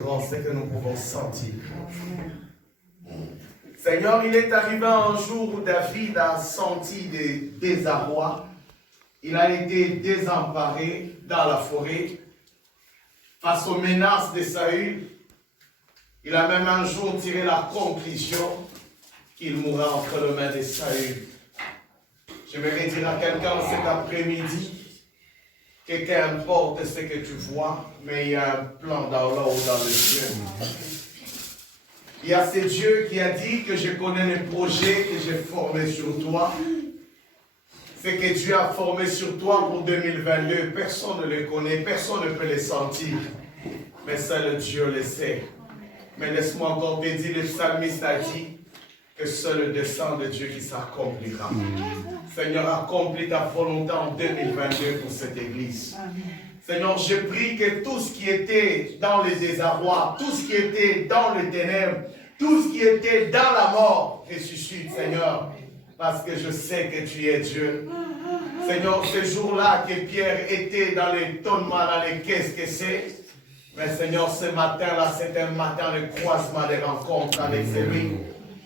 ce que nous pouvons sentir. Seigneur, il est arrivé un jour où David a senti des désarrois. Il a été désemparé dans la forêt face aux menaces de Saül. Il a même un jour tiré la conclusion qu'il mourra entre les mains de Saül. Je vais dire à quelqu'un cet après-midi que qu'importe ce que tu vois, mais il y a un plan dans l'eau ou dans le ciel. Il y a ce Dieu qui a dit que je connais les projets que j'ai formés sur toi. Ce que Dieu a formé sur toi pour 2022, personne ne le connaît, personne ne peut le sentir. Mais seul Dieu le sait. Mais laisse-moi encore te dire, le psalmiste a dit que seul le dessein de Dieu qui s'accomplira. Seigneur, accomplis ta volonté en 2022 pour cette église. Seigneur, je prie que tout ce qui était dans le désarroi, tout ce qui était dans les ténèbres, tout ce qui était dans la mort, ressuscite, Seigneur, parce que je sais que tu es Dieu. Seigneur, ce jour-là que Pierre était dans les tonnements, dans les qu'est-ce que c'est, mais Seigneur, ce matin-là, c'est un matin de croisement, de rencontres avec celui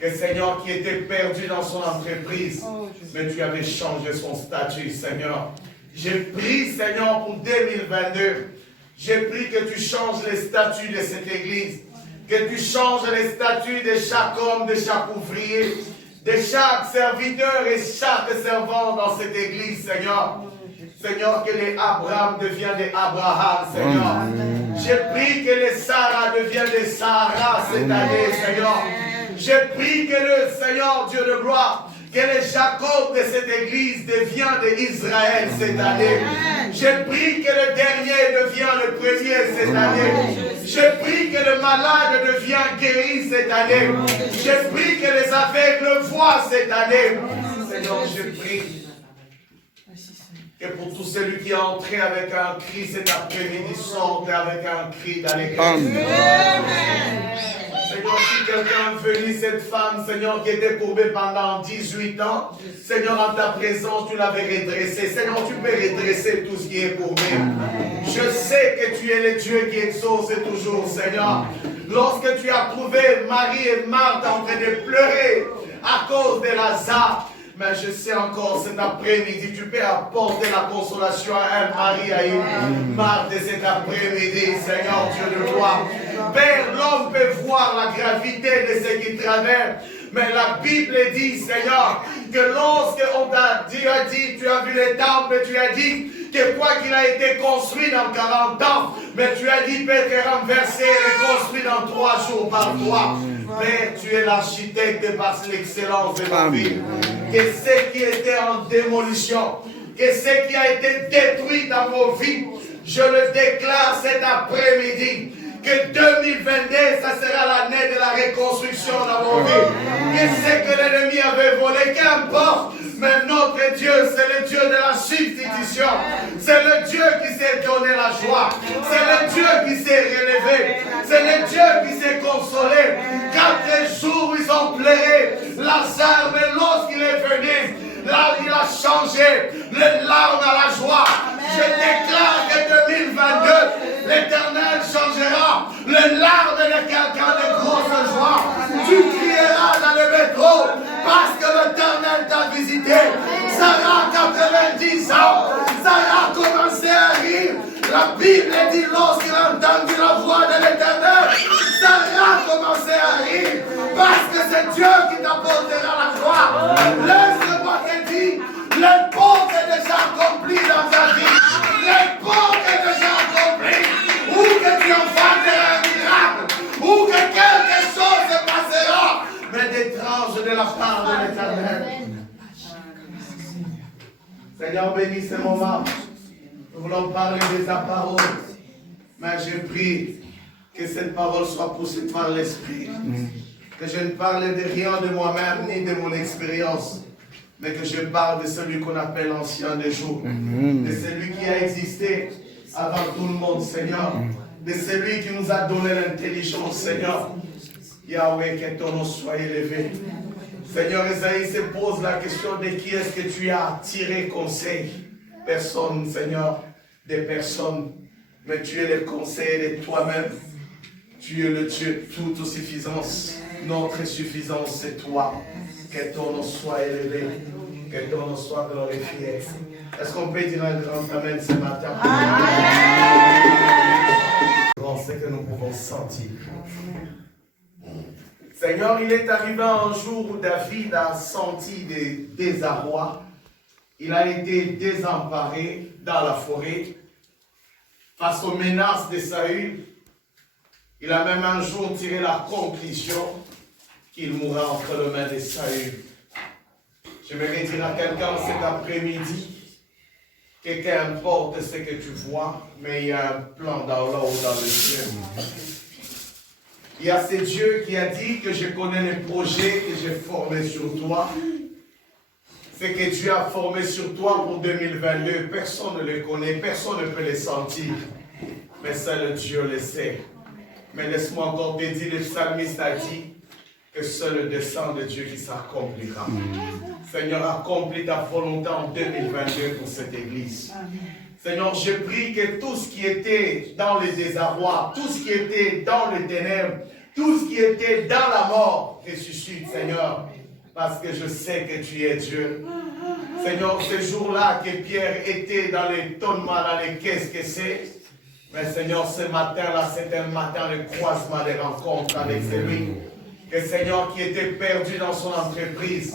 que Seigneur qui était perdu dans son entreprise, mais tu avais changé son statut, Seigneur. J'ai pris, Seigneur, pour 2022, j'ai pris que tu changes les statuts de cette église, que tu changes les statuts de chaque homme, de chaque ouvrier, de chaque serviteur et chaque servant dans cette église, Seigneur. Seigneur, que les Abraham deviennent des Abraham, Seigneur. J'ai pris que les Sarah deviennent des Sarah cette année, Seigneur. J'ai pris que le Seigneur, Dieu de gloire, que le Jacob de cette église devient d'Israël cette année. J'ai pris que le dernier devient le premier cette année. J'ai pris que le malade devient guéri cette année. J'ai pris que les aveugles voient cette année. Seigneur, j'ai pris que pour tout celui qui est entré avec un cri cet après-midi, sorte avec un cri dans l'église. Seigneur, si quelqu'un venait, cette femme, Seigneur, qui était courbée pendant 18 ans, Seigneur, en ta présence, tu l'avais redressée. Seigneur, tu peux redresser tout ce qui est courbé. Je sais que tu es le Dieu qui exauce toujours, Seigneur. Lorsque tu as trouvé Marie et Marthe en train de pleurer à cause de Lazare, mais je sais encore cet après-midi, tu peux apporter la consolation à un Marie, à une Marthe cet après-midi, Seigneur Dieu de gloire. Père, l'homme peut voir la gravité de ce qu'il traverse, mais la Bible dit, Seigneur, que lorsqu'on t'a dit, tu as vu les temples, tu as dit que quoi qu'il a été construit dans 40 ans, mais tu as dit, Père, que renversé et construit dans 3 jours par toi. Père, tu es l'architecte par l'excellence de nos vies. Que ce qui était en démolition, que ce qui a été détruit dans vos vies, je le déclare cet après-midi. Que 2022, ça sera l'année de la reconstruction dans vos vies. Que ce que l'ennemi avait volé, qu'importe, mais notre Dieu, c'est le Dieu de la substitution. C'est le Dieu qui s'est donné la joie. C'est le Dieu qui s'est relevé. C'est le Dieu qui s'est consolé. 4 jours, ils ont pleuré Lazare, mais lorsqu'il est venu, là, il a changé les larmes à la joie. Je déclare que 2022, l'Éternel changera les larmes de quelqu'un de grosse joie. Tu crieras dans le métro parce que l'Éternel t'a visité. Sarah, 90 ans, Sarah a commencé à rire. La Bible dit lorsqu'il a entendu la voix de l'Éternel, Sarah a commencé à rire parce que c'est Dieu qui t'apportera la joie. Laisse-moi te dire, l'époque est déjà accomplie dans ta vie. L'époque est déjà accomplie. Ou que tu enfanteras un miracle, ou que quelque chose se passera, mais d'étrange de la part de l'Éternel. Seigneur, bénis ce moment. Nous voulons parler de ta parole. Mais je prie que cette parole soit poussée par l'Esprit. Que je ne parle de rien de moi-même ni de mon expérience, mais que je parle de celui qu'on appelle l'ancien des jours. De celui qui a existé avant tout le monde, Seigneur. De celui qui nous a donné l'intelligence, Seigneur. Yahweh, que ton nom soit élevé. Seigneur, Esaïe se pose la question de qui est-ce que tu as tiré conseil. Personne, Seigneur, des personnes. Mais tu es le conseil de toi-même. Tu es le Dieu de toute suffisance. Notre suffisance, c'est toi. Que ton nom soit élevé. Que ton nom soit glorifié. Est-ce qu'on peut dire un grand amen ce matin? C'est que nous pouvons sentir. Seigneur, il est arrivé un jour où David a senti des désarrois. Il a été désemparé dans la forêt face aux menaces de Saül. Il a même un jour tiré la conclusion qu'il mourra entre les mains de Saül. Je vais dire à quelqu'un cet après-midi que qu'importe ce que tu vois, mais il y a un plan dans l'eau ou dans le ciel. Il y a ce Dieu qui a dit que je connais les projets que j'ai formés sur toi. Ce que Dieu a formé sur toi pour 2022, personne ne le connaît, personne ne peut le sentir. Mais seul Dieu le sait. Mais laisse-moi encore te dire, le psalmiste a dit que seul le dessein de Dieu qui s'accomplira. Seigneur, accomplis ta volonté en 2022 pour cette église. Seigneur, je prie que tout ce qui était dans le désarroi, tout ce qui était dans les ténèbres, tout ce qui était dans la mort, ressuscite, Seigneur, parce que je sais que tu es Dieu. Seigneur, ce jour-là que Pierre était dans les tonnements, dans les caisses que c'est, mais Seigneur, ce matin-là, c'est un matin de croisement, de rencontre avec celui que Seigneur qui était perdu dans son entreprise,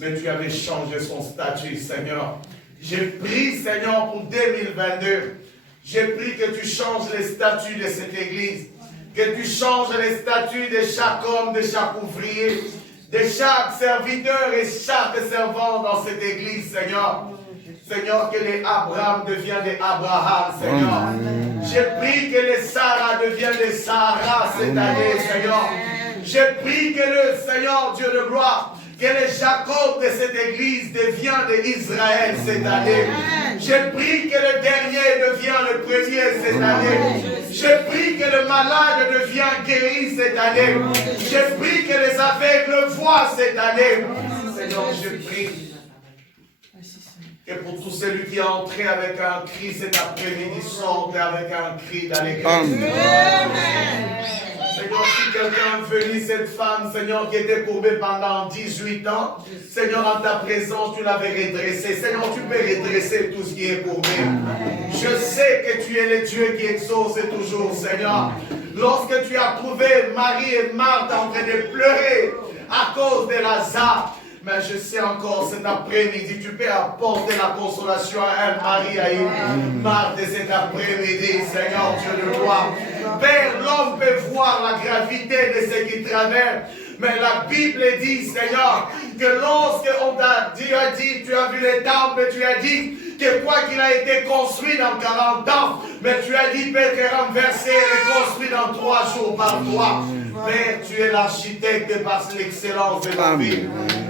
mais tu avais changé son statut, Seigneur. J'ai pris, Seigneur, pour 2022, j'ai pris que tu changes les statuts de cette église, que tu changes les statuts de chaque homme, de chaque ouvrier, de chaque serviteur et chaque servant dans cette église, Seigneur. Seigneur, que les Abraham deviennent des Abraham, Seigneur. J'ai pris que les Sarah deviennent des Sarah cette année, Seigneur. J'ai pris que le Seigneur, Dieu de gloire, que le Jacob de cette église devienne d'Israël cette année. J'ai pris que le dernier devienne le premier cette année. J'ai pris que le malade devienne guéri cette année. J'ai pris que les aveugles voient cette année. Seigneur, je prie que pour tout celui qui est entré avec un cri cet après-midi, sorte avec un cri dans l'église. Seigneur, si quelqu'un venait cette femme, Seigneur, qui était courbée pendant 18 ans, Seigneur, en ta présence, tu l'avais redressée. Seigneur, tu peux redresser tout ce qui est courbé. Je sais que tu es le Dieu qui exauce toujours, Seigneur. Lorsque tu as trouvé Marie et Marthe en train de pleurer à cause de Lazare, mais je sais encore cet après-midi, tu peux apporter la consolation à un mari, à une Marthe cet après-midi, Seigneur Dieu de gloire. Père, l'homme peut voir la gravité de ce qu'il traverse, mais la Bible dit, Seigneur, que lorsque on t'a dit, tu as vu les temples, tu as dit que quoi qu'il a été construit dans 40 ans, mais tu as dit, Père, que renversé et construit dans 3 jours par toi. Père, tu es l'architecte par l'excellence de nos vies.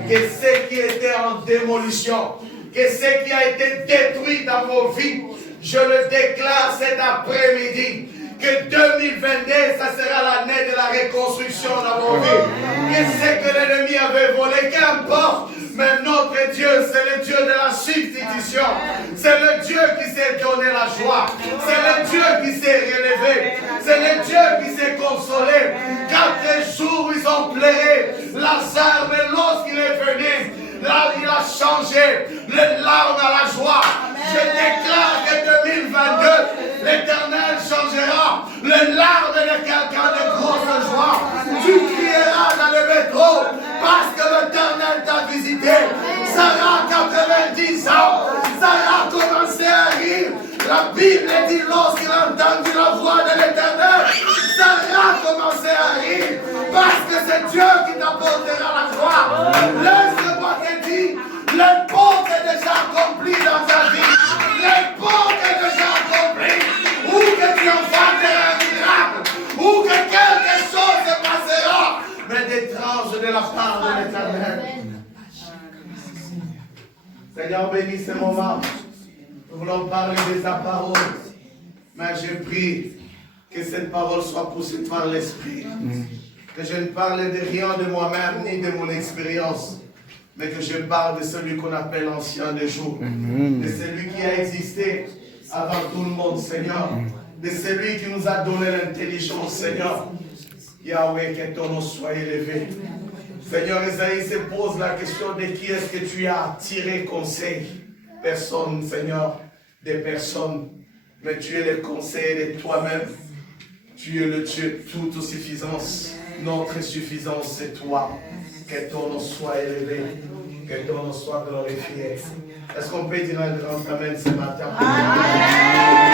Que ce qui était en démolition, que ce qui a été détruit dans vos vies, je le déclare cet après-midi. Que 2022, ça sera l'année de la reconstruction dans vos vies. Que ce que l'ennemi avait volé, qu'importe, mais notre Dieu, c'est le Dieu de la substitution. C'est le Dieu qui s'est donné la joie. C'est le Dieu qui s'est relevé. C'est le Dieu qui s'est consolé. 4 jours, ils ont pleuré. Lazare, mais lorsqu'il est venu, là, il a changé les larmes à la joie. Je déclare que 2022, l'Éternel changera les larmes de quelqu'un de grosse joie. Tu crieras dans le métro parce que l'Éternel t'a visité. Sarah, 90 ans, Sarah a commencé à rire. La Bible dit lorsqu'il a entendu la voix de l'Éternel, Sarah a commencé à rire parce que c'est Dieu qui t'apportera la joie. Laisse-moi te dire, le pont est déjà accompli dans ta vie. Le pont est déjà accompli. Ou que tu enfanteras un miracle, ou que quelque chose se passera, mais d'étrange de la part de l'Éternel. Seigneur, bénis ce moment. Nous voulons parler de ta parole. Mais je prie que cette parole soit poussée par l'Esprit. Que je ne parle de rien de moi-même ni de mon expérience, mais que je parle de celui qu'on appelle l'ancien des jours. De celui qui a existé avant tout le monde, Seigneur. De celui qui nous a donné l'intelligence, Seigneur. Yahweh, que ton nom soit élevé. Seigneur, Esaïe se pose la question de qui est-ce que tu as tiré conseil. Personne, Seigneur, des personnes. Mais tu es le conseil de toi-même. Tu es le Dieu de toute suffisance. Notre suffisance, c'est toi. Que ton nom soit élevé. Que ton nom soit glorifié. Est-ce qu'on peut dire un grand amen ce matin? Amen.